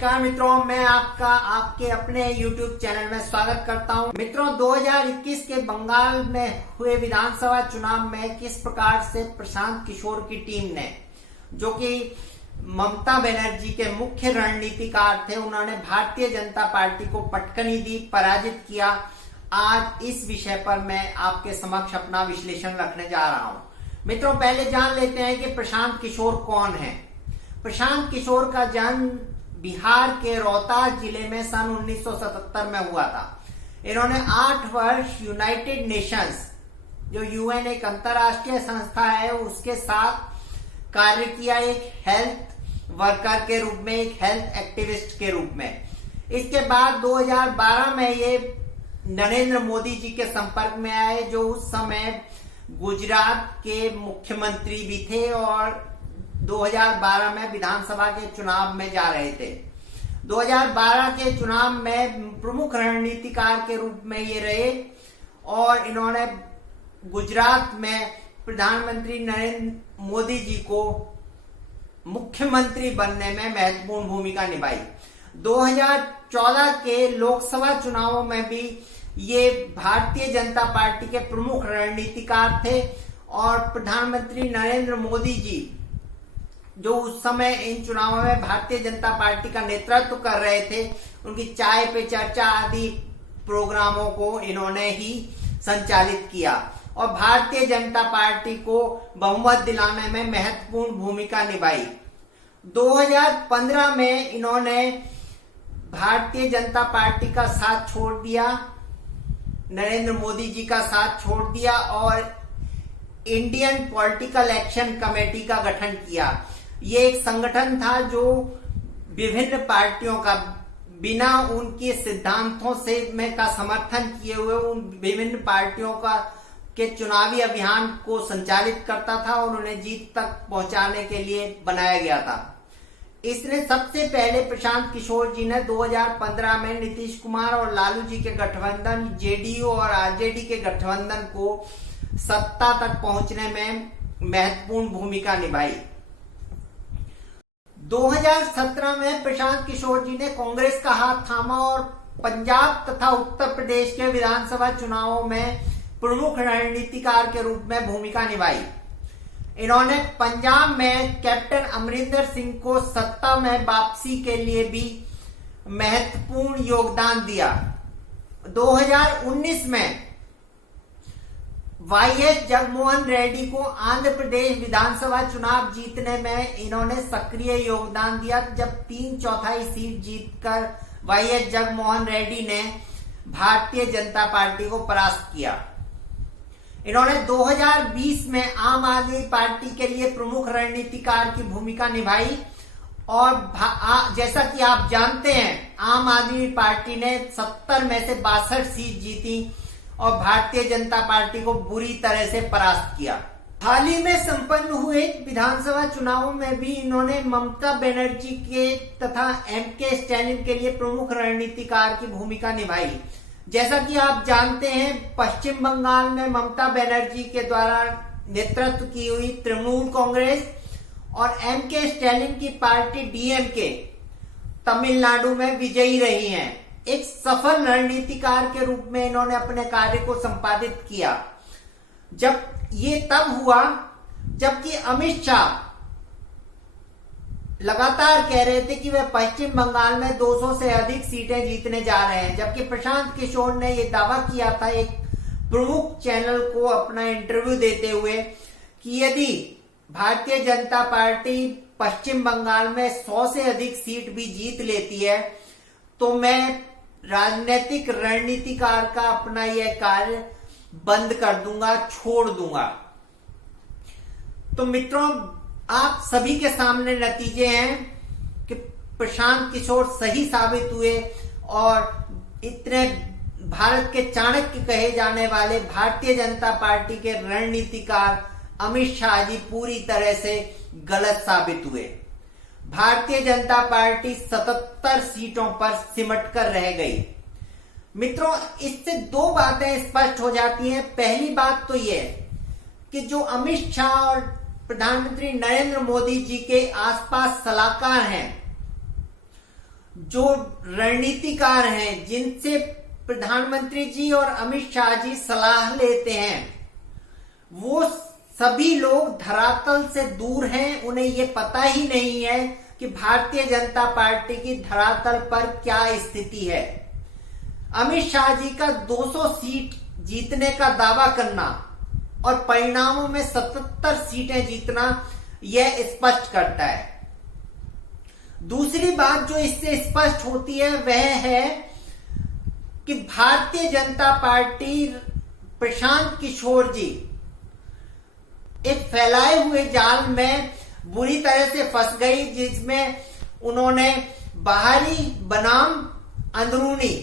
नमस्कार मित्रों, मैं आपका आपके अपने YouTube चैनल में स्वागत करता हूं। मित्रों, 2021 के बंगाल में हुए विधानसभा चुनाव में किस प्रकार से प्रशांत किशोर की टीम ने, जो कि ममता बनर्जी के मुख्य रणनीतिकार थे, उन्होंने भारतीय जनता पार्टी को पटकनी दी, पराजित किया। आज इस विषय पर मैं आपके समक्ष अपना विश्लेषण रखने जा रहा हूं। मित्रों, पहले जान लेते हैं कि प्रशांत किशोर कौन है। प्रशांत किशोर का जन्म बिहार के रोहतास जिले में सन 1977 में हुआ था। इन्होंने 8 वर्ष यूनाइटेड नेशंस, जो यूएन एक अंतरराष्ट्रीय संस्था है, उसके साथ कार्य किया, एक हेल्थ वर्कर के रूप में, एक हेल्थ एक्टिविस्ट के रूप में। इसके बाद 2012 में ये नरेंद्र मोदी जी के संपर्क में आए, जो उस समय गुजरात के मुख्यमंत्री भी थे और 2012 में विधानसभा के चुनाव में जा रहे थे। 2012 के चुनाव में प्रमुख रणनीतिकार के रूप में ये रहे और इन्होंने गुजरात में प्रधानमंत्री नरेंद्र मोदी जी को मुख्यमंत्री बनने में महत्वपूर्ण भूमिका निभाई। 2014 के लोकसभा चुनावों में भी ये भारतीय जनता पार्टी के प्रमुख रणनीतिकार थे और प्रधानमंत्री नरेंद्र मोदी जी, जो उस समय इन चुनावों में भारतीय जनता पार्टी का नेतृत्व कर रहे थे, उनकी चाय पे चर्चा आदि प्रोग्रामों को इन्होंने ही संचालित किया और भारतीय जनता पार्टी को बहुमत दिलाने में महत्वपूर्ण भूमिका निभाई। 2015 में इन्होंने भारतीय जनता पार्टी का साथ छोड़ दिया, नरेंद्र मोदी जी का साथ छोड़ दिया और इंडियन पॉलिटिकल एक्शन कमेटी का गठन किया। ये एक संगठन था जो विभिन्न पार्टियों का, बिना उनके सिद्धांतों से में का समर्थन किए हुए, उन विभिन्न पार्टियों का के चुनावी अभियान को संचालित करता था और उन्हें जीत तक पहुंचाने के लिए बनाया गया था। इसने सबसे पहले प्रशांत किशोर जी ने 2015 में नीतीश कुमार और लालू जी के गठबंधन, जेडीयू और आरजेडी के गठबंधन को सत्ता तक पहुंचने में महत्वपूर्ण भूमिका निभाई। 2017 में प्रशांत किशोर जी ने कांग्रेस का हाथ थामा और पंजाब तथा उत्तर प्रदेश के विधानसभा चुनावों में प्रमुख रणनीतिकार के रूप में भूमिका निभाई। इन्होंने पंजाब में कैप्टन अमरिंदर सिंह को सत्ता में वापसी के लिए भी महत्वपूर्ण योगदान दिया। 2019 में वाईएस जगनमोहन रेड्डी को आंध्र प्रदेश विधानसभा चुनाव जीतने में इन्होंने सक्रिय योगदान दिया, जब 3/4 सीट जीतकर वाईएस जगनमोहन रेड्डी ने भारतीय जनता पार्टी को परास्त किया। इन्होंने 2020 में आम आदमी पार्टी के लिए प्रमुख रणनीतिकार की भूमिका निभाई और जैसा कि आप जानते हैं, आम आदमी पार्टी ने 70 में से 62 सीट जीती और भारतीय जनता पार्टी को बुरी तरह से परास्त किया। हाल ही में संपन्न हुए विधानसभा चुनावों में भी इन्होंने ममता बनर्जी के तथा एमके स्टैलिन के लिए प्रमुख रणनीतिकार की भूमिका निभाई। जैसा कि आप जानते हैं, पश्चिम बंगाल में ममता बनर्जी के द्वारा नेतृत्व की हुई तृणमूल कांग्रेस और एमके स्टैलिन की पार्टी डीएमके तमिलनाडु में विजयी रही हैं। एक सफल रणनीतिकार के रूप में इन्होंने अपने कार्य को संपादित किया। जब ये तब हुआ जबकि अमित शाह लगातार कह रहे थे कि वे पश्चिम बंगाल में 200 से अधिक सीटें जीतने जा रहे हैं, जबकि प्रशांत किशोर ने यह दावा किया था एक प्रमुख चैनल को अपना इंटरव्यू देते हुए कि यदि भारतीय जनता पार्टी पश्चिम बंगाल में 100 से अधिक सीट भी जीत लेती है तो मैं राजनीतिक रणनीतिकार का अपना यह कार्य बंद कर दूंगा, छोड़ दूंगा। तो मित्रों, आप सभी के सामने नतीजे हैं कि प्रशांत किशोर सही साबित हुए और इतने भारत के चाणक्य कहे जाने वाले भारतीय जनता पार्टी के रणनीतिकार अमित शाह जी पूरी तरह से गलत साबित हुए। भारतीय जनता पार्टी 77 सीटों पर सिमट कर रह गई। मित्रों, इससे 2 बातें स्पष्ट हो जाती हैं। पहली बात तो यह कि जो अमित शाह और प्रधानमंत्री नरेंद्र मोदी जी के आसपास सलाहकार हैं, जो रणनीतिकार हैं, जिनसे प्रधानमंत्री जी और अमित शाह जी सलाह लेते हैं, वो सभी लोग धरातल से दूर हैं। उन्हें ये पता ही नहीं है कि भारतीय जनता पार्टी की धरातल पर क्या स्थिति है। अमित शाह जी का 200 सीट जीतने का दावा करना और परिणामों में 77 सीटें जीतना यह स्पष्ट करता है। दूसरी बात जो इससे स्पष्ट होती है वह है कि भारतीय जनता पार्टी, प्रशांत किशोर जी एक फैलाए हुए जाल में बुरी तरह से फंस गई, जिसमें उन्होंने बाहरी बनाम अंदरूनी,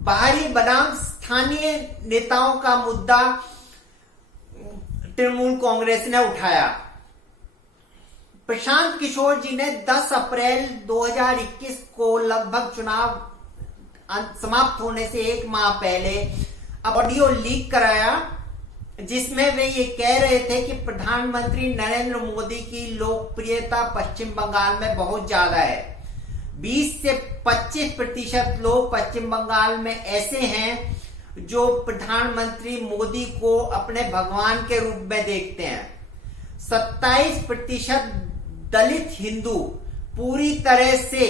बाहरी बनाम स्थानीय नेताओं का मुद्दा तृणमूल कांग्रेस ने उठाया। प्रशांत किशोर जी ने 10 अप्रैल 2021 को लगभग चुनाव समाप्त होने से एक माह पहले ऑडियो लीक कराया, जिसमें वे ये कह रहे थे कि प्रधानमंत्री नरेंद्र मोदी की लोकप्रियता पश्चिम बंगाल में बहुत ज्यादा है। 20 से 25% लोग पश्चिम बंगाल में ऐसे हैं जो प्रधानमंत्री मोदी को अपने भगवान के रूप में देखते हैं। 27% दलित हिंदू पूरी तरह से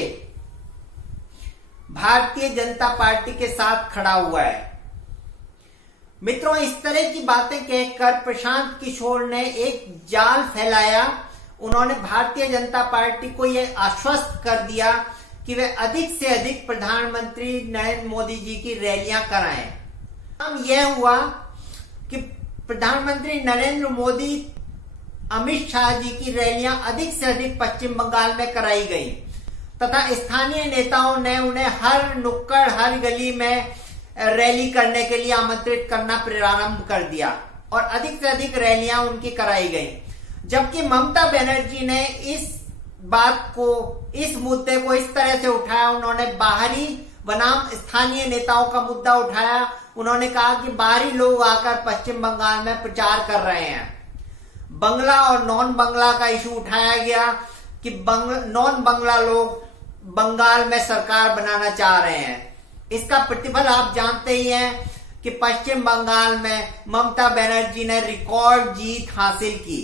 भारतीय जनता पार्टी के साथ खड़ा हुआ है। मित्रों, इस तरह की बातें कहकर प्रशांत किशोर ने एक जाल फैलाया। उन्होंने भारतीय जनता पार्टी को यह आश्वस्त कर दिया कि वे अधिक से अधिक प्रधानमंत्री नरेंद्र मोदी जी की रैलियां कराएं। अब यह हुआ कि प्रधानमंत्री नरेंद्र मोदी, अमित शाह जी की रैलियां अधिक से अधिक पश्चिम बंगाल में कराई गई तथा स्थानीय नेताओं ने उन्हें हर नुक्कड़, हर गली में रैली करने के लिए आमंत्रित करना प्रारंभ कर दिया और अधिक से अधिक रैलियां उनकी कराई गई। जबकि ममता बनर्जी ने इस बात को, इस मुद्दे को इस तरह से उठाया, उन्होंने बाहरी बनाम स्थानीय नेताओं का मुद्दा उठाया। उन्होंने कहा कि बाहरी लोग आकर पश्चिम बंगाल में प्रचार कर रहे हैं। बंगला और नॉन बंगला का इशू उठाया गया कि नॉन बंगला लोग बंगाल में सरकार बनाना चाह रहे हैं। इसका प्रतिफल आप जानते ही हैं कि पश्चिम बंगाल में ममता बनर्जी ने रिकॉर्ड जीत हासिल की।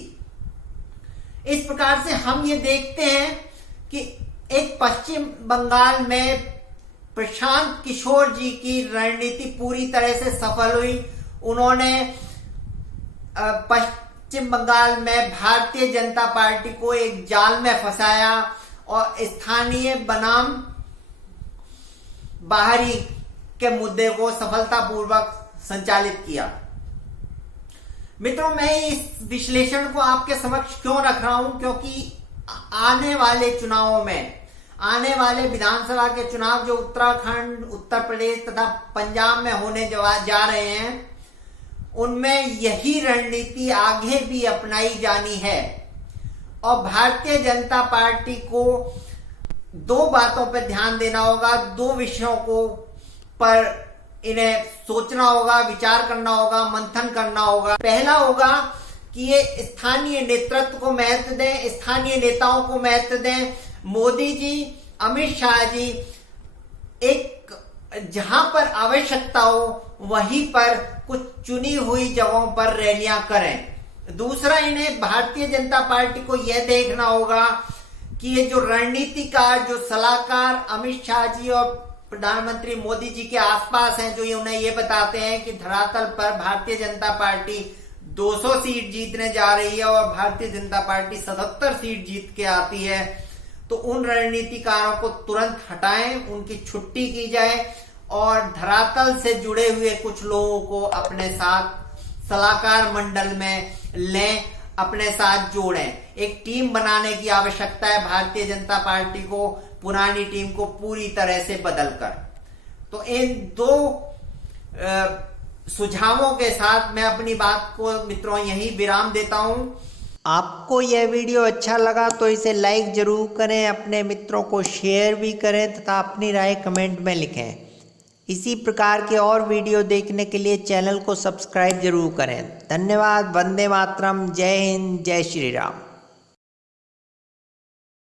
इस प्रकार से हम ये देखते हैं कि एक पश्चिम बंगाल में प्रशांत किशोर जी की रणनीति पूरी तरह से सफल हुई। उन्होंने पश्चिम बंगाल में भारतीय जनता पार्टी को एक जाल में फंसाया और स्थानीय बनाम बाहरी के मुद्दे को सफलतापूर्वक संचालित किया। मित्रों, मैं इस विश्लेषण को आपके समक्ष क्यों रख रहा हूं, क्योंकि आने वाले चुनावों में, आने वाले विधानसभा के चुनाव जो उत्तराखंड, उत्तर प्रदेश तथा पंजाब में होने जा रहे हैं, उनमें यही रणनीति आगे भी अपनाई जानी है। और भारतीय जनता पार्टी को दो बातों पर ध्यान देना होगा, दो विषयों को पर इन्हें सोचना होगा, विचार करना होगा, मंथन करना होगा। पहला होगा कि ये स्थानीय नेतृत्व को महत्व दें, स्थानीय नेताओं को महत्व दें। मोदी जी, अमित शाह जी एक जहां पर आवश्यकता हो वहीं पर कुछ चुनी हुई जगहों पर रैलियां करें। दूसरा, इन्हें भारतीय जनता पार्टी को यह देखना होगा कि ये जो रणनीतिकार, जो सलाहकार अमित शाह जी और प्रधानमंत्री मोदी जी के आसपास हैं, जो उन्हें ये बताते हैं कि धरातल पर भारतीय जनता पार्टी 200 सीट जीतने जा रही है और भारतीय जनता पार्टी 77 सीट जीत के आती है, तो उन रणनीतिकारों को तुरंत हटाएं, उनकी छुट्टी की जाए और धरातल से जुड़े हुए कुछ लोगों को अपने साथ सलाहकार मंडल में लें, अपने साथ जोड़ें। एक टीम बनाने की आवश्यकता है भारतीय जनता पार्टी को, पुरानी टीम को पूरी तरह से बदलकर। तो इन दो सुझावों के साथ मैं अपनी बात को मित्रों यही विराम देता हूं। आपको यह वीडियो अच्छा लगा तो इसे लाइक जरूर करें, अपने मित्रों को शेयर भी करें तथा अपनी राय कमेंट में लिखें। इसी प्रकार के और वीडियो देखने के लिए चैनल को सब्सक्राइब जरूर करें। धन्यवाद। वंदे मातरम। जय हिंद। जय श्री राम।